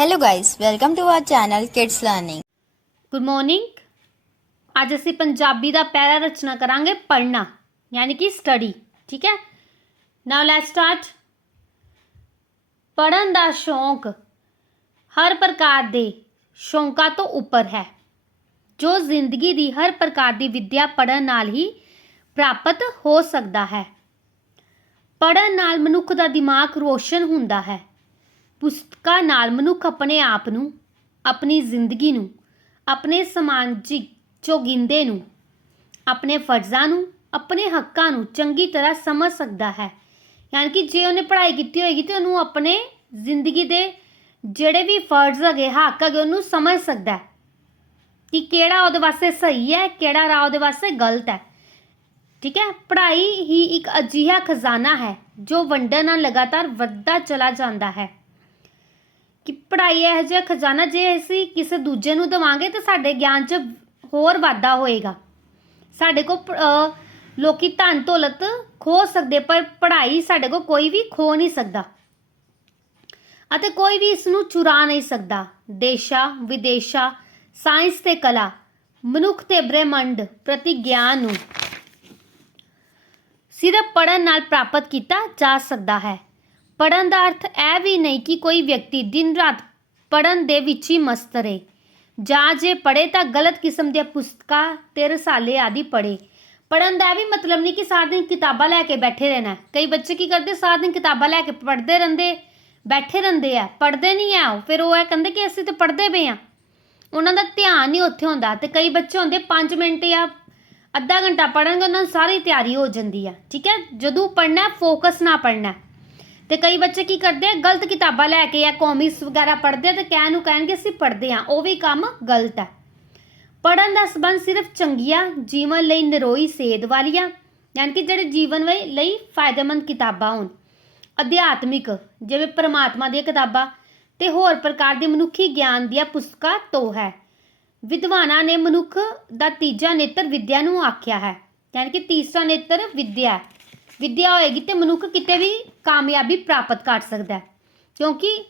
Hello guys, welcome to our channel Kids Learning. Good morning ਅੱਜ ਅਸੀਂ ਪੰਜਾਬੀ ਦਾ ਪਹਿਲਾ ਰਚਨਾ ਕਰਾਂਗੇ ਪੜ੍ਹਨਾ ਯਾਨੀ ਕਿ ਸਟੱਡੀ ਠੀਕ ਹੈ? ਨਾਓ ਲੈਟਸ ਸਟਾਰਟ ਪੜ੍ਹਨ ਦਾ ਸ਼ੌਂਕ ਹਰ ਪ੍ਰਕਾਰ ਦੇ ਸ਼ੌਂਕਾਂ ਤੋਂ ਉੱਪਰ ਹੈ ਜੋ ਜ਼ਿੰਦਗੀ ਦੀ ਹਰ ਪ੍ਰਕਾਰ ਦੀ ਵਿੱਦਿਆ ਪੜ੍ਹਨ ਨਾਲ ਹੀ ਪ੍ਰਾਪਤ ਹੋ ਸਕਦਾ ਹੈ। ਪੜ੍ਹਨ ਨਾਲ ਮਨੁੱਖ ਦਾ ਦਿਮਾਗ ਰੋਸ਼ਨ ਹੁੰਦਾ ਹੈ। ਪੁਸਤਕਾਂ ਨਾਲ ਮਨੁੱਖ ਆਪਣੇ ਆਪ ਨੂੰ, ਆਪਣੀ ਜ਼ਿੰਦਗੀ ਨੂੰ, ਆਪਣੇ ਸਮਾਜਿਕ ਚੌਗਿੰਦੇ ਨੂੰ, ਆਪਣੇ ਫਰਜ਼ਾਂ ਨੂੰ, ਆਪਣੇ ਹੱਕਾਂ ਨੂੰ ਚੰਗੀ ਤਰ੍ਹਾਂ ਸਮਝ ਸਕਦਾ ਹੈ। ਯਾਨੀ ਕਿ ਜੇ ਉਹਨੇ ਪੜ੍ਹਾਈ ਕੀਤੀ ਹੋਏਗੀ ਤੇ ਉਹਨੂੰ ਆਪਣੇ ਜ਼ਿੰਦਗੀ ਦੇ ਜਿਹੜੇ ਵੀ ਫਰਜ਼ ਹੈਗੇ, ਹੱਕ ਹੈਗੇ, ਉਹਨੂੰ ਸਮਝ ਸਕਦਾ ਹੈ ਕਿ ਕਿਹੜਾ ਉਹਦੇ ਵਾਸਤੇ ਸਹੀ ਹੈ, ਕਿਹੜਾ ਰਾਹ ਉਹਦੇ ਵਾਸਤੇ ਗਲਤ ਹੈ। ਠੀਕ ਹੈ? ਪੜ੍ਹਾਈ ਹੀ ਇੱਕ ਅਜਿਹਾ ਖਜ਼ਾਨਾ ਹੈ ਜੋ ਵੰਡਣ ਨਾਲ ਲਗਾਤਾਰ ਵੱਧਦਾ ਚਲਾ ਜਾਂਦਾ ਹੈ। ਕਿ ਪੜ੍ਹਾਈ ਇਹ ਜਿਹਾ ਖਜ਼ਾਨਾ ਜੇ ਅਸੀਂ ਕਿਸੇ ਦੂਜੇ ਨੂੰ ਦੇਵਾਂਗੇ ਤਾਂ ਸਾਡੇ ਗਿਆਨ 'ਚ ਹੋਰ ਵਾਧਾ ਹੋਏਗਾ। ਸਾਡੇ ਕੋਲ ਅਹ, ਲੋਕੀ ਧਨ ਦੌਲਤ ਖੋ ਸਕਦੇ, ਪਰ ਪੜ੍ਹਾਈ ਸਾਡੇ ਕੋਲ ਕੋਈ ਵੀ ਖੋ ਨਹੀਂ ਸਕਦਾ। ਅਤੇ ਕੋਈ ਵੀ ਇਸ ਨੂੰ ਚੁਰਾ ਨਹੀਂ ਸਕਦਾ। ਦੇਸ਼ਾ, ਵਿਦੇਸ਼ਾ, ਸਾਇੰਸ ਤੇ ਕਲਾ, ਮਨੁੱਖ ਤੇ ਬ੍ਰਹਿਮੰਡ ਪ੍ਰਤੀ ਗਿਆਨ ਨੂੰ ਸਿਰਫ ਪੜਨ ਨਾਲ ਪ੍ਰਾਪਤ ਕੀਤਾ ਜਾ ਸਕਦਾ ਹੈ। ਪੜਨ ਦਾ ਅਰਥ ਇਹ ਵੀ ਨਹੀਂ ਕਿ ਕੋਈ ਵਿਅਕਤੀ ਦਿਨ ਰਾਤ ਪੜਨ ਦੇ ਵਿੱਚ ਹੀ ਮਸਤ ਰਹੇ। ਜਾਂ ਜੇ ਪੜੇ ਤਾਂ ਗਲਤ ਕਿਸਮ ਦੀਆਂ ਪੁਸਤਕਾਂ ਤੇ ਰਸਾਲੇ ਆਦਿ ਪੜੇ ਪੜਨ ਦਾ ਇਹ ਵੀ ਮਤਲਬ ਨਹੀਂ ਕਿ ਸਾਰਾ ਦਿਨ ਕਿਤਾਬਾਂ ਲੈ ਕੇ ਬੈਠੇ ਰਹਿਣਾ। ਕਈ ਬੱਚੇ ਕੀ ਕਰਦੇ, ਸਾਰਾ ਦਿਨ ਕਿਤਾਬਾਂ ਲੈ ਕੇ ਪੜ੍ਹਦੇ ਰਹਿੰਦੇ, ਬੈਠੇ ਰਹਿੰਦੇ ਆ। ਪੜ੍ਹਦੇ ਨਹੀਂ ਆ ਉਹ, ਫਿਰ ਉਹ ਇਹ ਕਹਿੰਦੇ ਕਿ ਅਸੀਂ ਤਾਂ ਪੜ੍ਹਦੇ ਪਏ ਆ ਉਹਨਾਂ ਦਾ ਧਿਆਨ ਹੀ ਉੱਥੇ ਹੁੰਦਾ ਤੇ ਕਈ ਬੱਚੇ ਹੁੰਦੇ 5 ਮਿੰਟ ਜਾਂ ਅੱਧਾ ਘੰਟਾ ਪੜਨਗੇ ਉਹਨਾਂ ਨੂੰ ਸਾਰੀ ਤਿਆਰੀ ਹੋ ਜਾਂਦੀ ਆ। ਠੀਕ ਹੈ? ਜਦੋਂ ਪੜਨਾ ਫੋਕਸ ਨਾ ਪੜਨਾ ਤੇ ਕਈ ਬੱਚੇ ਕੀ ਕਰਦੇ ਆ, ਗਲਤ ਕਿਤਾਬਾਂ ਲੈ ਕੇ ਜਾਂ ਕਾਮਿਕਸ ਵਗੈਰਾ ਪੜ੍ਹਦੇ ਆ ਤੇ ਕਹਿਣ ਨੂੰ ਕਹਿਣਗੇ ਅਸੀਂ ਪੜ੍ਹਦੇ ਆ ਉਹ ਵੀ ਕੰਮ ਗਲਤ ਹੈ। ਪੜਨ ਦਾ ਸਬੰਧ ਸਿਰਫ ਚੰਗੀਆਂ ਜੀਵਨ ਲਈ ਨਿਰੋਈ ਸੇਧ ਵਾਲੀਆਂ, ਯਾਨੀ ਕਿ ਜਿਹੜੇ ਜੀਵਨ ਲਈ ਲਈ ਫਾਇਦੇਮੰਦ ਕਿਤਾਬਾਂ ਹੋਣ। ਅਧਿਆਤਮਿਕ, ਜਿਵੇਂ ਪ੍ਰਮਾਤਮਾ ਦੀਆਂ ਕਿਤਾਬਾਂ ਤੇ ਹੋਰ ਪ੍ਰਕਾਰ ਦੇ ਮਨੁੱਖੀ ਗਿਆਨ ਦੀਆਂ ਪੁਸਤਕਾਂ ਤੋਂ ਹੈ। ਵਿਦਵਾਨਾਂ ਨੇ ਮਨੁੱਖ ਦਾ ਤੀਜਾ ਨੇਤਰ ਵਿੱਦਿਆ ਨੂੰ ਆਖਿਆ ਹੈ, ਯਾਨੀ ਕਿ ਤੀਸਰਾ ਨੇਤਰ ਵਿੱਦਿਆ ਹੈ। ਵਿੱਦਿਆ ਹੋਏਗੀ ਤੇ ਮਨੁੱਖ ਕਿਤੇ ਵੀ ਕਾਮਯਾਬੀ ਪ੍ਰਾਪਤ ਕਰ ਸਕਦਾ ਹੈ। ਕਿਉਂਕਿ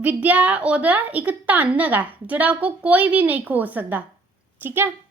ਵਿੱਦਿਆ ਉਹਦਾ ਇੱਕ ਧਨ ਹੈਗਾ, ਜਿਹੜਾ ਕੋ ਕੋਈ ਵੀ ਨਹੀਂ ਖੋ ਸਕਦਾ। ਠੀਕ ਹੈ?